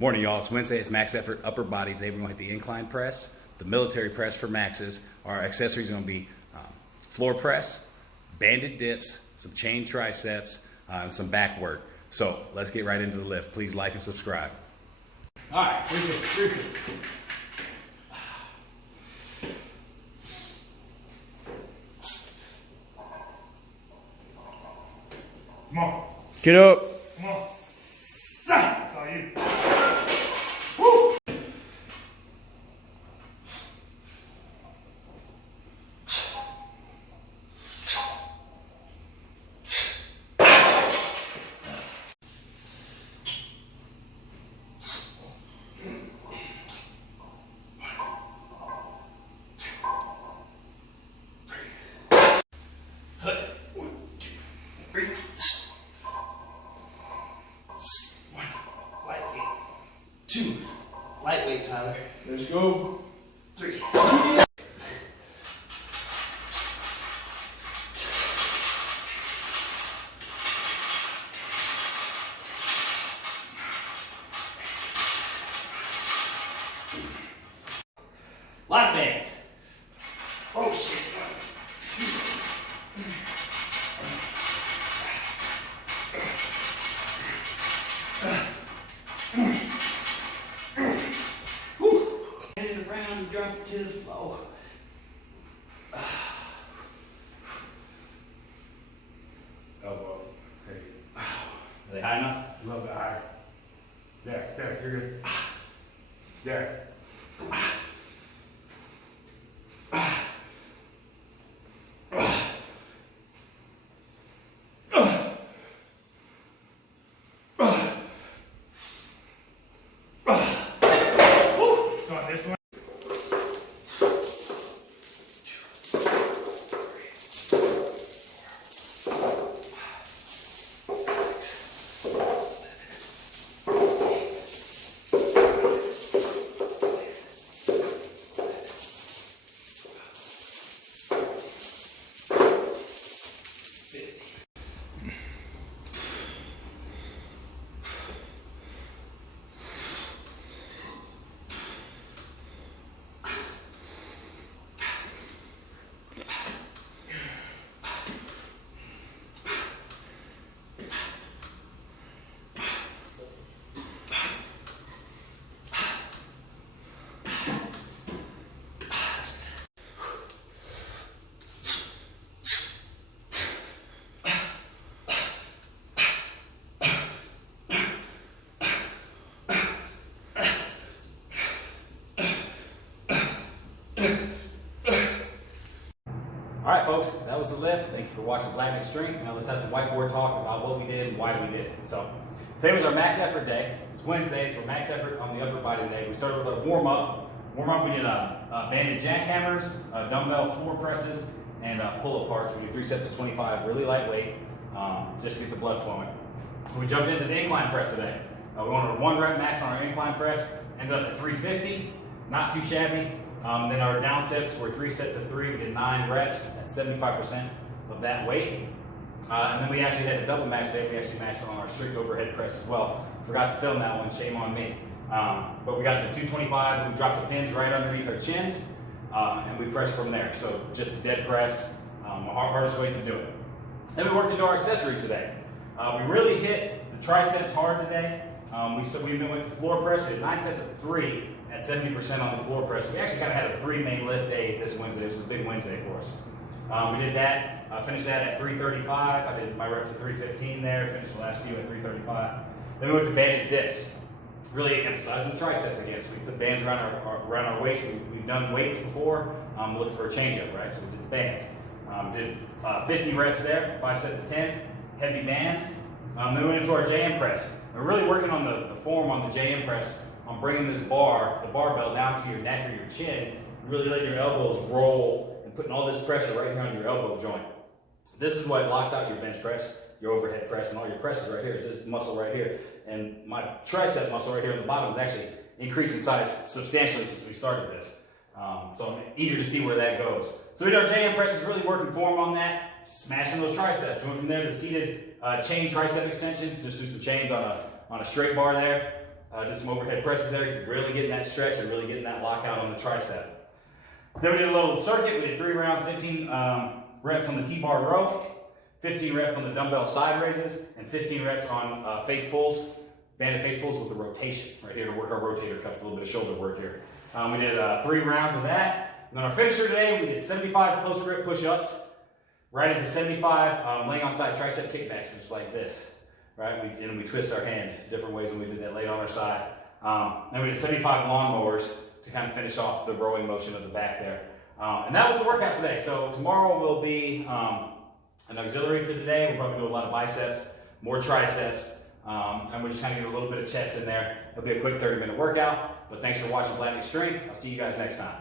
Morning, y'all. It's Wednesday. It's max effort upper body. Today we're going to hit the incline press, the military press for maxes. Our accessories are going to be floor press, banded dips, some chain triceps, and some back work. So let's get right into the lift. Please like and subscribe. All right, here's it. Come on. Get up. Come on. That's all you. Woo. Two. Lightweight, Tyler. Let's go. 3. Lat bands. Oh shit. Jump to the floor. Elbow. Hey. Are they high enough? A little bit higher. There, you're good. There. So on this one. All right, folks, that was the lift. Thank you for watching Black Extreme. Now let's have some whiteboard talk about what we did and why we did it. So today was our max effort day. It's Wednesdays for max effort on the upper body today. We started with a warm-up. We did banded jackhammers, dumbbell floor presses, and pull-up parts. We did 3 sets of 25, really lightweight, just to get the blood flowing. We jumped into the incline press today. We wanted a 1 rep max on our incline press, ended up at 350, not too shabby. Then our down sets were 3 sets of 3. We did 9 reps at 75% of that weight. And then we actually had a double max day. We actually maxed on our strict overhead press as well. Forgot to film that one, shame on me. But we got to 225, we dropped the pins right underneath our chins, and we pressed from there. So just a dead press, hardest ways to do it. Then we worked into our accessories today. We really hit the triceps hard today. We went to floor press. We did 9 sets of 3 at 70% on the floor press. We actually kind of had a 3 main lift day this Wednesday. This was a big Wednesday for us. We did that, finished that at 335. I did my reps at 315 there, finished the last few at 335. Then we went to banded dips. Really emphasizing the triceps again. So we put bands around our waist. We've done weights before, looking for a change-up, right? So we did the bands. Did 50 reps there, 5 sets of 10, heavy bands. Then we went into our JM press. We're really working on the form on the JM press, on bringing this the barbell down to your neck or your chin, and really letting your elbows roll and putting all this pressure right here on your elbow joint. This is what locks out your bench press, your overhead press, and all your presses right here. Is this muscle right here. And my tricep muscle right here on the bottom is actually increased in size substantially since we started this. So I'm eager to see where that goes. So we did our JM presses, really working form on that, smashing those triceps. We went from there to seated chain tricep extensions, just do some chains on a straight bar there. Did some overhead presses there, really getting that stretch and really getting that lockout on the tricep. Then we did a little circuit. We did 3 rounds, 15 reps on the T-bar row, 15 reps on the dumbbell side raises, and 15 reps on face pulls, banded face pulls with a rotation right here to work our rotator cuffs, a little bit of shoulder work here. We did 3 rounds of that. And then our finisher today, we did 75 close grip push-ups, right into 75 laying on side tricep kickbacks, which is like this. Right, and then we twist our hand different ways when we did that laid on our side. Then we did 75 lawn mowers to kind of finish off the rowing motion of the back there. And that was the workout today. So tomorrow will be an auxiliary to today. We'll probably do a lot of biceps, more triceps, and we'll just kind of get a little bit of chest in there. It'll be a quick 30-minute workout. But thanks for watching Black Strength. I'll see you guys next time.